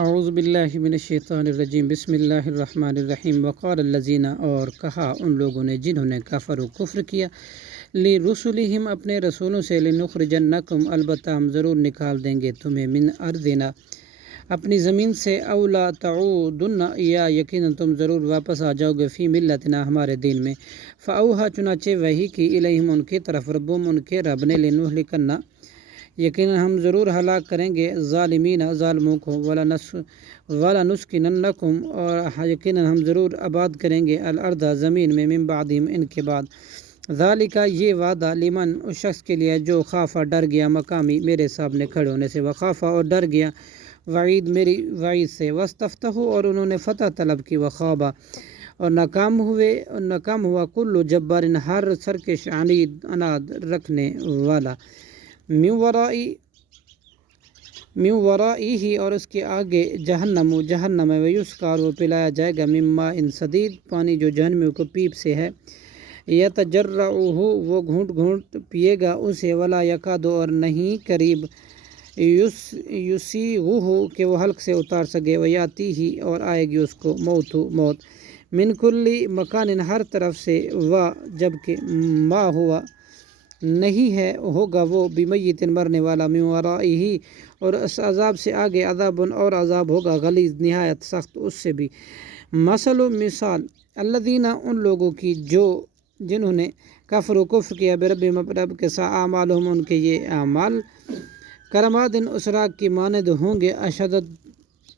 اعوذ باللہ من الشیطان الرجیم بسم اللہ الرحمن الرحیم وقال الذین، اور کہا ان لوگوں نے جنہوں نے کفر کیا، لرسلہم اپنے رسولوں سے، لنخرجنکم البتہ ہم ضرور نکال دیں گے تمہیں، من ارضنا اپنی زمین سے، او لا تعودن یا یقیناً تم ضرور واپس آ جاؤ گے، فی ملتنا ہمارے دین میں، فاوحا چنانچہ وحی کی، الیہم ان کی طرف، ربهم ان کے رب نے، لنہلکن یقیناً ہم ضرور ہلاک کریں گے، ظالمین ظالموں کو، وَلَنُسْكِنَنَّكُمْ اور یقیناً ہم ضرور آباد کریں گے، الارض زمین میں، من بعدہم ان کے بعد، ذالک یہ وعدہ، لمن اس شخص کے لیے جو خافا ڈر گیا، مقامی میرے سامنے کھڑے ہونے سے، وخافا اور ڈر گیا، وعید میری وعید سے، واستفتحوا اور انہوں نے فتح طلب کی، وخابا اور ناکام ہوا، کل جبار ہر سرکش، عنید اناد رکھنے والا، من ورائی اور اس کے آگے، جہنم ویسقا وہ پلایا جائے گا، من ماء صدید پانی جو جہنم کو پیپ سے ہے، یتجرعہ وہ گھونٹ گھونٹ پیے گا اسے، ولا یکاد اور نہیں قریب، یسیغہ کہ وہ حلق سے اتار سکے، ویاتیہ اور آئے گی اس کو، موت، من کل مکان ہر طرف سے، جبکہ ما ہوا نہیں ہے ہوگا وہ، بمیت مرنے والا، من ورائہ اور اس عذاب سے آگے، عذاب اور عذاب ہوگا، غلیظ نہایت سخت اس سے بھی، مثال الذین ان لوگوں کی جنہوں نے کفر کیا، بربہم رب کے ساتھ، اعمالہم ان کے یہ اعمال، کرماد اس راگ کی مانند ہوں گے، اشدد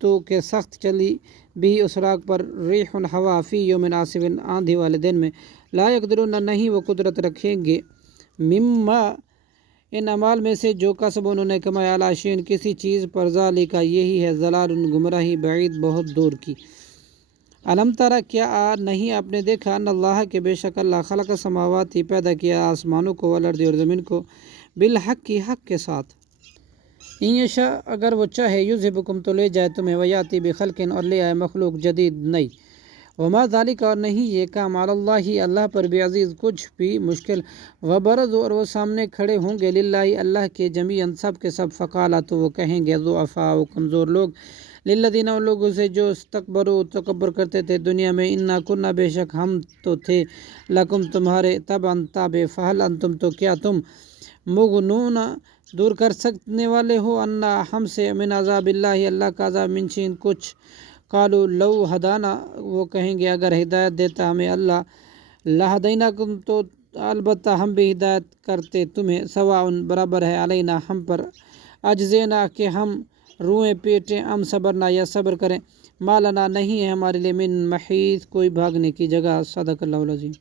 تو کہ سخت چلی بھی اس راگ پر، ریح ہوا، فی یوم عاصف آندھی والے دن میں، لا یقدرون نہیں وہ قدرت رکھیں گے، مما ان اعمال میں سے جو کسب انہوں نے کمایا، علی شیء کسی چیز پر، ذالک یہی ہے، ضلال گمراہی، بعید بہت دور کی، الم ترى کیا نہیں آپ نے دیکھا، ان اللہ کہ بے شک اللہ، خلق السماوات پیدا کیا آسمانوں کو، والارض اور زمین کو، بالحق کی حق کے ساتھ، ان یشاء اگر وہ چاہے، یذہبکم تو لے جائے تمہیں، ویاتی بخلق اور لے آئے مخلوق جدید نئی، وما ذالک اور نہیں یہ کام، علی اللہ اللہ پر، بعزیز کچھ بھی مشکل، وبرزوا اور وہ سامنے کھڑے ہوں گے، للہ اللہ کے، جمیعاً سب کے سب، فقالا تو وہ کہیں گے، ضعفاء کمزور لوگ، للذین ان لوگوں سے جو استکبروا تکبر کرتے تھے دنیا میں، انا کنا بے شک ہم تو تھے، لکم تمہارے، تبعا تابع، فہل انتم تو کیا تم، مغنون دور کر سکنے والے ہو، انا ہم سے، من عذاب اللہ اللہ کا عذاب، من شیء کچھ، قالوا لو ہدانا وہ کہیں گے اگر ہدایت دیتا ہمیں اللہ، لہدیناکم تو البتہ ہم بھی ہدایت کرتے تمہیں، سواء برابر ہے، علینا ہم پر، اجزینا کہ ہم روئیں پیٹیں، ام صبرنا یا صبر کریں، ما لنا نہیں ہے ہمارے لیے، من محیص کوئی بھاگنے کی جگہ، صدق اللہ العظیم۔